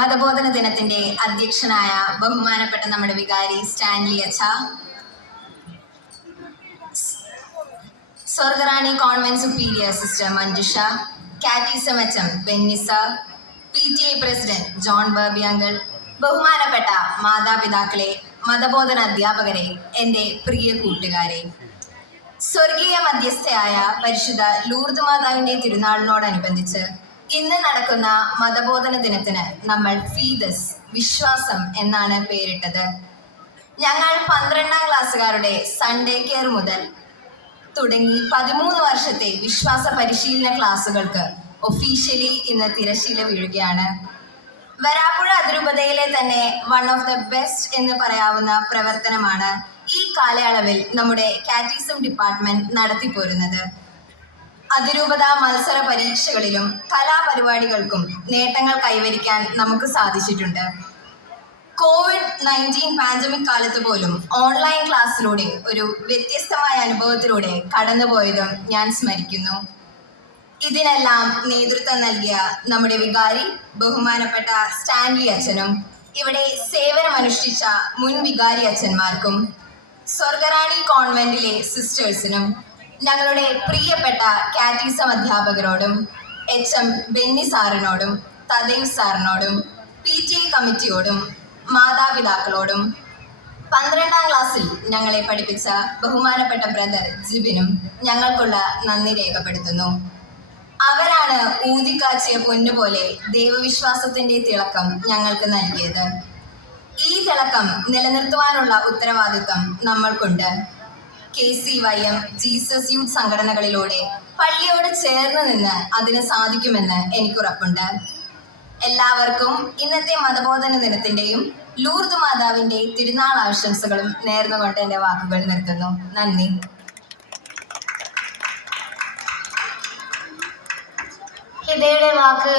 മതബോധന ദിനത്തിന്റെ അധ്യക്ഷനായ ബഹുമാനപ്പെട്ട നമ്മുടെ വികാരി സ്റ്റാൻലി അച്ഛ, സ്വർഗറാണി convent superior sister Manjusha, catechism അച്ഛൻ ബെന്നിസ, PTA പ്രസിഡന്റ് ജോൺ ബർബി അങ്കിൾ, ബഹുമാനപ്പെട്ട മാതാപിതാക്കളെ, മതബോധന അധ്യാപകരെ, എൻ്റെ പ്രിയ കൂട്ടുകാരെ, സ്വർഗീയ മധ്യസ്ഥയായ പരിശുദ്ധ ലൂർദ് മാതാവിന്റെ തിരുനാളിനോടനുബന്ധിച്ച് ഇന്ന് നടക്കുന്ന മതബോധന ദിനത്തിന് നമ്മൾ ഫീദസ് വിശ്വാസം എന്നാണ് പേരിട്ടത്. ഞങ്ങൾ 12ാം ക്ലാസ്സുകാരുടെ സൺഡേ കെയർ മുതൽ തുടങ്ങി 13 വർഷത്തെ വിശ്വാസ പരിശീലന ക്ലാസ്സുകൾക്ക് ഒഫീഷ്യലി ഇന്ന് തിരശ്ശീല വീഴുകയാണ്. വരാപ്പുഴ അതിരൂപതയിലെ തന്നെ വൺ ഓഫ് ദ ബെസ്റ്റ് എന്ന് പറയാവുന്ന പ്രവർത്തനമാണ് ഈ കാലയളവിൽ നമ്മുടെ കാറ്റിസം ഡിപ്പാർട്ട്മെന്റ് നടത്തിപ്പോരുന്നത്. അതിരൂപത മത്സര പരീക്ഷകളിലും കലാപരിപാടികൾക്കും നേട്ടങ്ങൾ കൈവരിക്കാൻ നമുക്ക് സാധിച്ചിട്ടുണ്ട്. COVID-19 പാൻഡമിക് കാലത്ത് പോലും ഓൺലൈൻ ക്ലാസ്സിലൂടെ ഒരു വ്യത്യസ്തമായ അനുഭവത്തിലൂടെ കടന്നുപോയതും ഞാൻ സ്മരിക്കുന്നു. ഇതിനെല്ലാം നേതൃത്വം നൽകിയ നമ്മുടെ വികാരി ബഹുമാനപ്പെട്ട സ്റ്റാൻലി അച്ഛനും ഇവിടെ സേവനമനുഷ്ഠിച്ച മുൻ വികാരി അച്ഛന്മാർക്കും സ്വർഗറാണി കോൺവെന്റിലെ സിസ്റ്റേഴ്സിനും ഞങ്ങളുടെ പ്രിയപ്പെട്ട കാറ്റിസം അധ്യാപകരോടും HM ബെന്നി സാറിനോടും തദേവ് സാറിനോടും PTA കമ്മിറ്റിയോടും മാതാപിതാക്കളോടും 12ാം ക്ലാസ്സിൽ ഞങ്ങളെ പഠിപ്പിച്ച ബഹുമാനപ്പെട്ട ബ്രദർ ജിബിനും ഞങ്ങൾക്കുള്ള നന്ദി രേഖപ്പെടുത്തുന്നു. അവരാണ് ഊതിക്കാച്ചിയ പൊന്നുപോലെ ദൈവവിശ്വാസത്തിന്റെ തിളക്കം ഞങ്ങൾക്ക് നൽകിയത്. ഈ തിളക്കം നിലനിർത്തുവാനുള്ള ഉത്തരവാദിത്വം നമ്മൾക്കുണ്ട്. KCYM ജീസസ് യൂത്ത് സംഘടനകളിലൂടെ പള്ളിയോട് ചേർന്ന് നിന്ന് അതിന് സാധിക്കുമെന്ന് എനിക്കുറപ്പുണ്ട്. എല്ലാവർക്കും ഇന്നത്തെ മതബോധന ദിനത്തിന്റെയും ലൂർദ് മാതാവിന്റെ തിരുനാൾ ആശംസകളും നേർന്നുകൊണ്ട് എൻ്റെ വാക്കുകൾ നിർത്തുന്നു. നന്ദി. ഹിതയുടെ വാക്കുകൾ